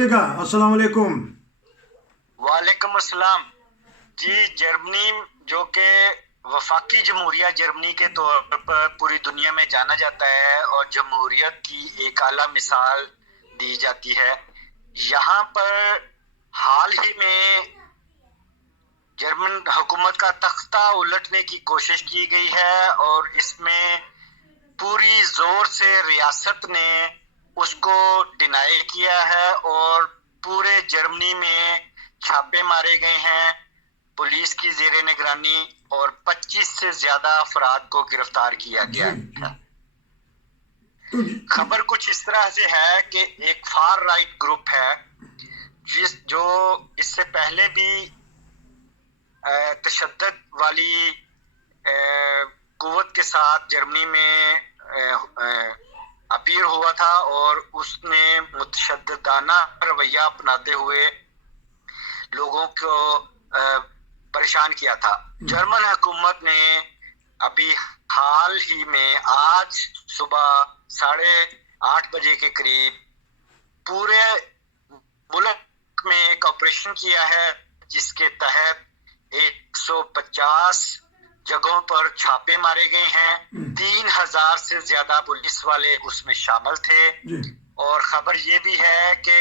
बताइएगा। अस्सलाम वालेकुम। वालेकुम अस्सलाम जी। जर्मनी जो कि वफाकी जमहूरिया जर्मनी के तौर पर पूरी दुनिया में जाना जाता है और जमहूरियत की एक आला मिसाल दी जाती है, यहाँ पर हाल ही में जर्मन हुकूमत का तख्ता उलटने की कोशिश की गई है और इसमें पूरी जोर से रियासत ने उसको डिनाई किया है और पूरे जर्मनी में छापे मारे गए हैं पुलिस की जेरे निगरानी और 25 से ज्यादा अफराद को गिरफ्तार किया गया है। खबर कुछ इस तरह से है कि एक फार राइट ग्रुप है जो इससे पहले भी तशद्दुद वाली कुव्वत के साथ जर्मनी में अपीयर हुआ था और उसने मुतशद्दिदाना रवैया अपनाते हुए लोगों को परेशान किया था। जर्मन हुकूमत ने अभी हाल ही में आज सुबह 8:30 बजे के करीब पूरे मुल्क में एक ऑपरेशन किया है जिसके तहत 150 जगहों पर छापे मारे गए हैं। 3000 से ज्यादा पुलिस वाले उसमें शामिल थे और खबर ये भी है कि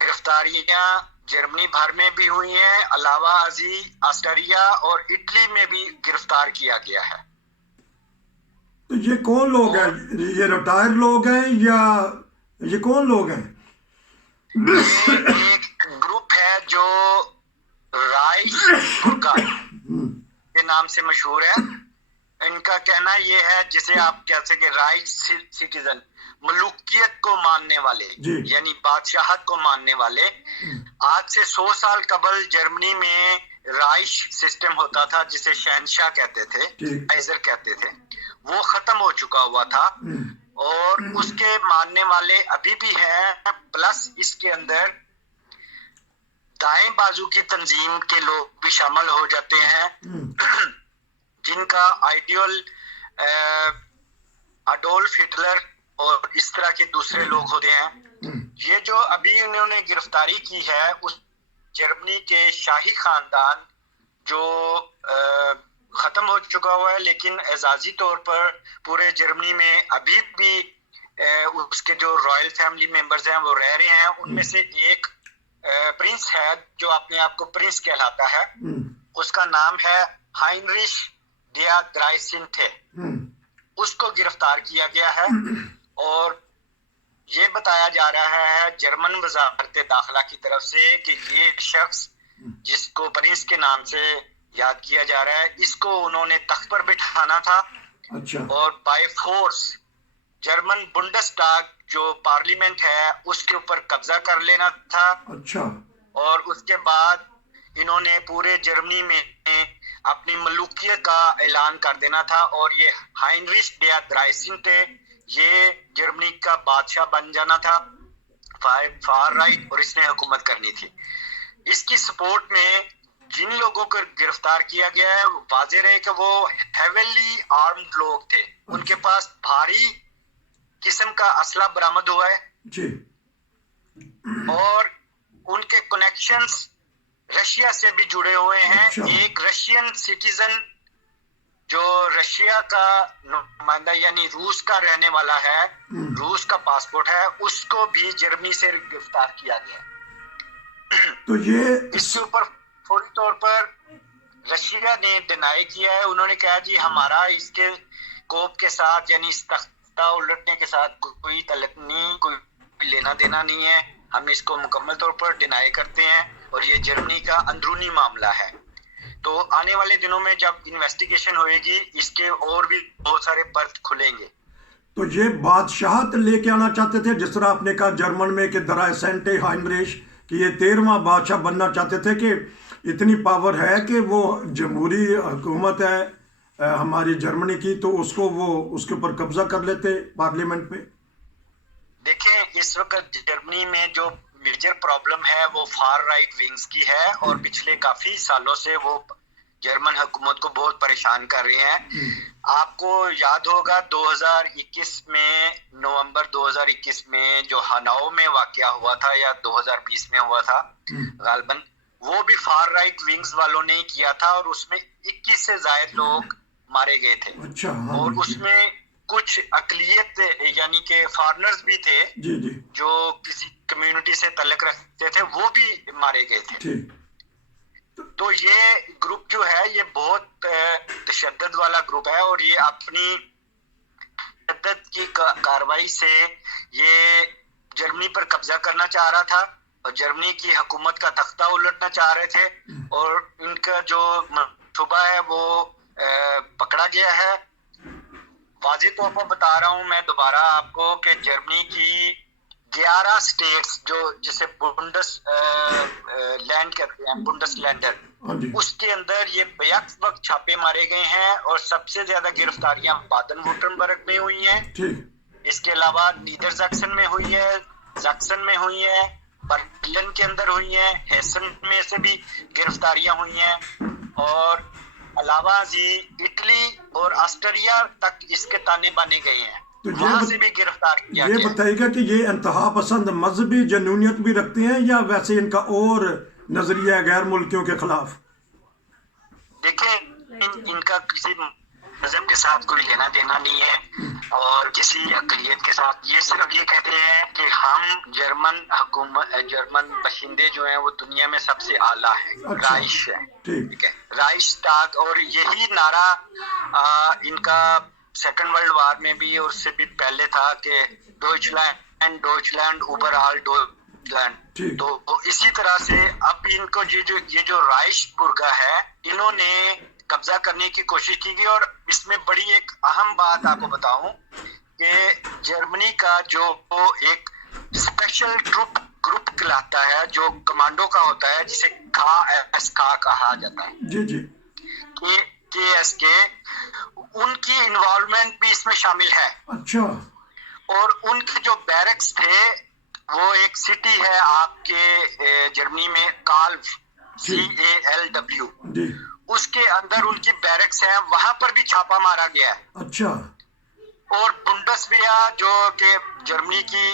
गिरफ्तारियां जर्मनी भर में भी हुई हैं, अलावा ऑस्ट्रिया और इटली में भी गिरफ्तार किया गया है। तो ये कौन लोग हैं? ये रिटायर लोग हैं या ये कौन लोग हैं? ये एक ग्रुप है जो राइस के नाम से मशहूर है। इनका कहना ये है जिसे आप कह सके राइट सिटीजन, मलूकियत को मानने वाले यानी बादशाहत को मानने वाले। आज से 100 साल कबल जर्मनी में राइश सिस्टम होता था जिसे शहनशाह कहते थे, काइजर कहते थे। वो खत्म हो चुका हुआ था और उसके मानने वाले अभी भी हैं। प्लस इसके अंदर दाएं बाजू की तंजीम के लोग भी शामिल हो जाते हैं जिनका आइडियल अडोल्फ हिटलर और इस तरह के दूसरे लोग होते हैं। ये जो अभी इन्होंने गिरफ्तारी की है उस जर्मनी के शाही खानदान जो खत्म हो चुका हुआ है, लेकिन एजाजी तौर पर पूरे जर्मनी में अभी भी उसके जो रॉयल फैमिली मेंबर्स हैं वो रह रहे हैं। उनमें से एक प्रिंस है जो अपने आप को प्रिंस कहलाता है। उसका नाम है हाइनरिश डिया ड्राइसिंथे। उसको गिरफ्तार किया गया है और ये बताया जा रहा है जर्मन वजारत दाखिला की तरफ से कि ये शख्स जिसको प्रिंस के नाम से याद किया जा रहा है, इसको उन्होंने तख्त पर बिठाना था। और बाय फोर्स जर्मन बुंडसटाग जो पार्लियामेंट है उसके ऊपर कब्जा कर लेना था। और उसके बाद इन्होंने पूरे जर्मनी में अपनी मलूकियत का ऐलान कर देना था और ये हाइनरिश डिया ड्राइसिंथे ये जर्मनी का बादशाह बन जाना था, फार राइट, और इसने हुकूमत करनी थी। इसकी सपोर्ट में जिन लोगों को गिरफ्तार किया गया है वाज़ेह रहे कि वो हेवीली आर्म्ड लोग थे। उनके पास भारी किस्म का असला बरामद हुआ है जी। और उनके कनेक्शंस रशिया से भी जुड़े हुए हैं। एक रशियन सिटीजन जो रशिया का नुमाइंदा यानी रूस का रहने वाला है, रूस का पासपोर्ट है, उसको भी जर्मनी से गिरफ्तार किया गया। तो ये इसके ऊपर फौरी तौर पर रशिया ने डिनाई किया है। उन्होंने कहा जी हमारा इसके कोप के साथ यानी इस तख्ता उलटने के साथ कोई तल्लुक नहीं, कोई लेना देना नहीं है। हम इसको मुकम्मल तौर पर डिनाई करते हैं और ये जर्मनी का अंदरूनी मामला है। तो आने वाले दिनों में जब इन्वेस्टिगेशन होएगी इसके और भी बहुत सारे पर्त खुलेंगे। तो ये बादशाहत लेके आना चाहते थे, जिस तरह आपने कहा जर्मन में कि ड्राइसिंथे हाइनरिश कि ये 13वां बादशाह बनना चाहते थे कि इतनी पावर है कि वो जमहूरी हुकूमत है हमारी जर्मनी की, तो उसको वो उसके ऊपर कब्जा कर लेते पार्लियामेंट पे। देखें इस वक्त जर्मनी में जो मेजर प्रॉब्लम है वो फार राइट विंग्स की है और पिछले काफी सालों से वो जर्मन हुकूमत को बहुत परेशान कर रहे हैं। आपको याद होगा 2021 में, नवंबर 2021 में जो हनाओ में वाकया हुआ था, या 2020 में हुआ था गालबन, वो भी फार राइट विंग्स वालों ने ही किया था और उसमें 21 से ज्यादा लोग मारे गए थे। अच्छा, हाँ, और उसमें कुछ अकलियत यानी कि फॉरेनर्स भी थे जी जी, जो किसी कम्युनिटी से तल्लुक रखते थे, वो भी मारे गए थे। ठीक। तो ये ग्रुप जो है ये बहुत तशद्दुद वाला ग्रुप है और ये अपनी तशद्दुद की कार्रवाई से ये जर्मनी पर कब्जा करना चाह रहा था और जर्मनी की हुकूमत का तख्ता उलटना चाह रहे थे, और इनका जो मंसूबा है वो पकड़ा गया है। वाज़ेह तौर पर बता रहा हूं मैं दोबारा आपको कि जर्मनी की 11 स्टेट्स जो जिसे बुंडस लैंड कहते हैं, बुंडस लैंडर, उसके अंदर ये बेअक्स वक्त छापे मारे गए हैं और सबसे ज्यादा गिरफ्तारियां बादन-वुर्टनबर्ग में हुई हैं। इसके अलावा नीदरजैक्सन में हुई है, जैक्सन में हुई है, बर्लिन के अंदर हुई है, हेसन में से भी गिरफ्तारियां हुई हैं, और अलावा जी इटली और ऑस्ट्रिया तक इसके ताने बाने गए हैं। तो वहां से भी गिरफ्तार किया गया। ये बताइएगा कि ये इंतहा पसंद मजहबी जनूनियत भी रखते हैं या वैसे इनका और नजरिया गैर मुल्कियों के खिलाफ? देखें, इनका किसी मजहब के साथ कोई लेना देना नहीं है और किसी अक़लियत के साथ। ये सिर्फ ये कहते हैं कि हम जर्मन बशिंदे जो हैं वो दुनिया में सबसे आला है। अच्छा, राइश है, ठीक है, राइशटाग। और यही नारा इनका सेकंड वर्ल्ड वार में भी और उससे भी पहले था कि डॉइचलैंड ऊपर ऑल डॉइचलैंड। तो इसी तरह से अब इनको ये जो राइशबुर्गा है, इन्होंने कब्जा करने की कोशिश की गई। और इसमें बड़ी एक अहम बात आपको बताऊं कि जर्मनी का जो एक स्पेशल ग्रुप कहलाता है, जो कमांडो का होता है, जिसे KSK कहा जाता है, जी जी, KSK, उनकी इन्वॉल्वमेंट भी इसमें शामिल है। अच्छा। और उनके जो बैरक्स थे, वो एक सिटी है आपके जर्मनी में, काल्व, CALW, उसके अंदर उनकी बैरक्स है, वहां पर भी छापा मारा गया है। अच्छा। और बुंडसवेयर जो कि जर्मनी की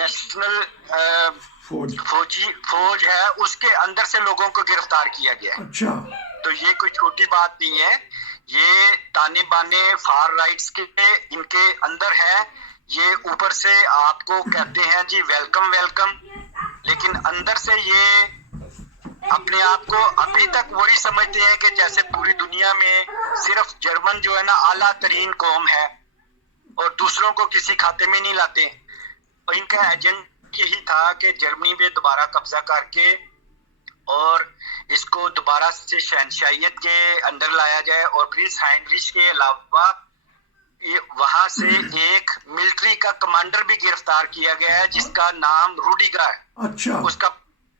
नेशनल फौज है, उसके अंदर से लोगों को गिरफ्तार किया गया है। अच्छा। तो ये कोई छोटी बात नहीं है। ये ताने बाने फार राइट्स के इनके अंदर है। ये ऊपर से आपको कहते हैं जी वेलकम वेलकम, लेकिन अंदर से ये अपने आप को अभी तक वही समझते हैं कि जैसे पूरी दुनिया में सिर्फ जर्मन जो है ना आला तरीन कौम है और दूसरों को किसी खाते में नहीं लाते। और इनका एजेंडा यही था कि जर्मनी पे दोबारा कब्जा करके और इसको दोबारा से शहनशाहियत के अंदर लाया जाए। और प्रिंस हाइनरिच के अलावा वहां से एक मिलिट्री का कमांडर भी गिरफ्तार किया गया है, जिसका नाम रूडिगर है। अच्छा। उसका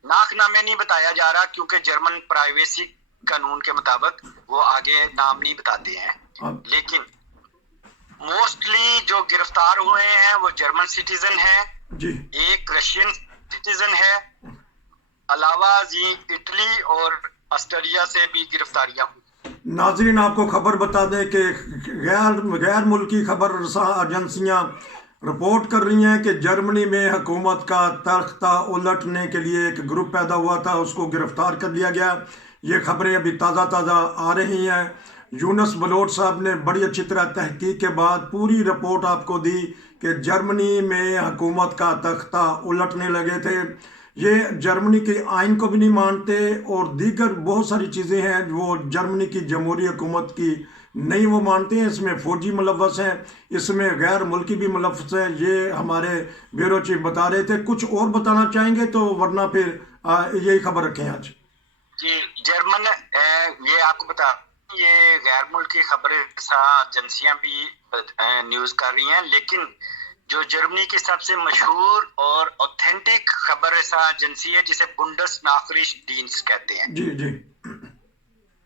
नाकनामे नहीं बताया जा रहा क्योंकि जर्मन प्राइवेसी कानून के मुताबिक वो आगे नाम नहीं बताते हैं। लेकिन मोस्टली जो गिरफ्तार हुए हैं वो जर्मन सिटीजन है, एक रशियन सिटीजन है, अलावा जी इटली और ऑस्ट्रिया से भी गिरफ्तारियां हुई। नाजरीन, आपको खबर बता दें कि गैर मुल्की खबर एजेंसियां रिपोर्ट कर रही हैं कि जर्मनी में हुकूमत का तख्ता उलटने के लिए एक ग्रुप पैदा हुआ था, उसको गिरफ्तार कर लिया गया। ये खबरें अभी ताज़ा आ रही हैं। यूनस बलोच साहब ने बड़ी अच्छी तरह तहकीक के बाद पूरी रिपोर्ट आपको दी कि जर्मनी में हुकूमत का तख्ता उलटने लगे थे। ये जर्मनी के आइन को भी नहीं मानते और दीगर बहुत सारी चीज़ें हैं वो जर्मनी की जमहूरी हुकूमत की नहीं वो मानते हैं। इसमें फौजी मुलव्वस हैं, इसमें गैर मुल्की भी मुलव्वस हैं। ये हमारे ब्यूरो चीफ बता रहे थे। कुछ और बताना चाहेंगे तो, वरना फिर यही खबर रखें आज। जी, जर्मन ये आपको बता, ये गैर मुल्की खबरें एजेंसियां भी न्यूज कर रही हैं, लेकिन जो जर्मनी की सबसे मशहूर और ऑथेंटिक खबर एजेंसी है जिसे बुंडस नाखरिचडिenst कहते हैं, जी जी,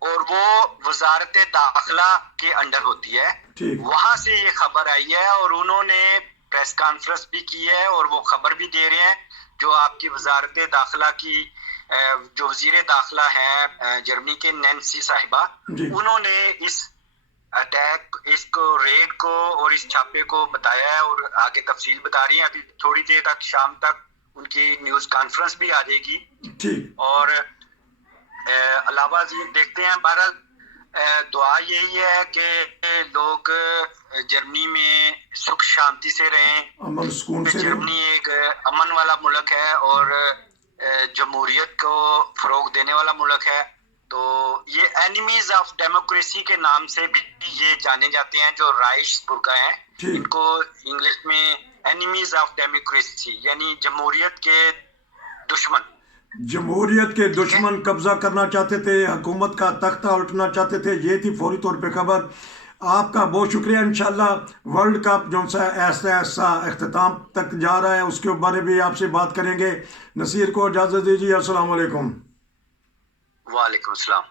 और वो वजारत दाखिला के अंडर होती है। वहां से ये खबर आई है और उन्होंने प्रेस कॉन्फ्रेंस भी की है और वो खबर भी दे रहे हैं। जो आपकी वजारत दाखिला की जो वजीर दाखिला है जर्मनी के, नैन्सी साहिबा, उन्होंने इस अटैक, इसको रेड को और इस छापे को बताया है और आगे तफसील बता रही है। अभी थोड़ी देर तक, शाम तक उनकी न्यूज कॉन्फ्रेंस भी आ जाएगी। ठीक। और अलावा जी देखते हैं। बहरहाल दुआ यही है कि लोग जर्मनी में सुख शांति से रहें। अमन सुकून से जर्मनी एक अमन वाला मुल्क है और जमहूरियत को फरोग देने वाला मुल्क है। तो ये एनिमीज ऑफ डेमोक्रेसी के नाम से भी ये जाने जाते हैं, जो राइट्सबुर्ग हैं। इनको इंग्लिश में एनिमीज ऑफ डेमोक्रेसी यानी जमहूरियत के दुश्मन। जमहूरियत के दुश्मन कब्जा करना चाहते थे, हुकूमत का तख्ता उल्टना चाहते थे। ये थी फौरी तौर पे खबर। आपका बहुत शुक्रिया। इंशाल्लाह वर्ल्ड कप जो सा ऐसा अख्ताम तक जा रहा है, उसके बारे में आपसे बात करेंगे। नसीर को इजाज़त दीजिए। अस्सलाम वालेकुम। वालेकुम सलाम।